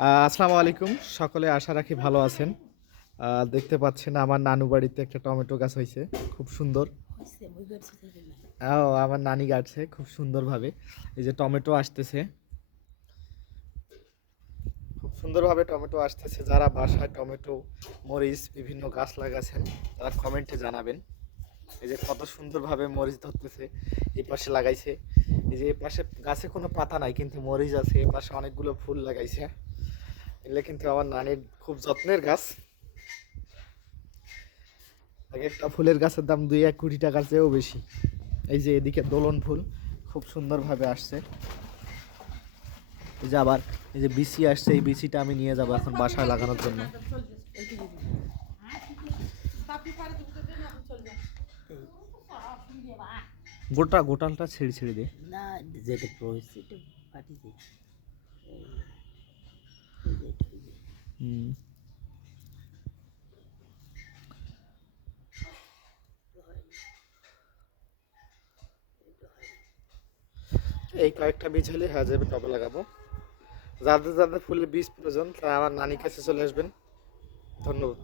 আসসালামু আলাইকুম। সকলে আশা রাখি ভালো আছেন। দেখতে পাচ্ছেন আমার নানু বাড়িতে একটা টমেটো গাছ হইছে। খুব সুন্দর। আমার নানি গাছে খুব সুন্দরভাবে। এই যে টমেটো আসতেছে। খুব সুন্দরভাবে টমেটো আসতেছে। যারা বাসায় টমেটো, মরিচ বিভিন্ন গাছ লাগাছেন তারা কমেন্টে জানাবেন। এই যে কত সুন্দরভাবে মরিচ ধরতেছে। এই পাশে লাগাইছে। এই যে এই পাশে গাছে কোনো পাতা নাই কিন্তু মরিচ আছে। এই পাশে অনেকগুলো ফুল লাগাইছে। এগুলো কিন্তু আমার নানির খুব যত্নের গাছ। এক একটা ফুলের গাছের দাম 2-1 কোটি টাকার চেয়েও বেশি। এই যে এদিকে দোলন ফুল খুব সুন্দরভাবে আসছে। এই যে আবার এই যে বিচি আসছে, এই বিচিটা আমি নিয়ে যাবো এখন বাসায় লাগানোর জন্য। গোটালটা ছেড়ে ছেড়ে দে। না, যেটা প্রসেসটা পাঠিয়ে দিই। হুম। এই কয়েকটা বীজ হলে হয়ে যাবে, টবে লাগাবো। যাদের যাদের ফুলের বীজ প্রয়োজন তারা আমার নানির কাছে চলে আসবেন। ধন্যবাদ।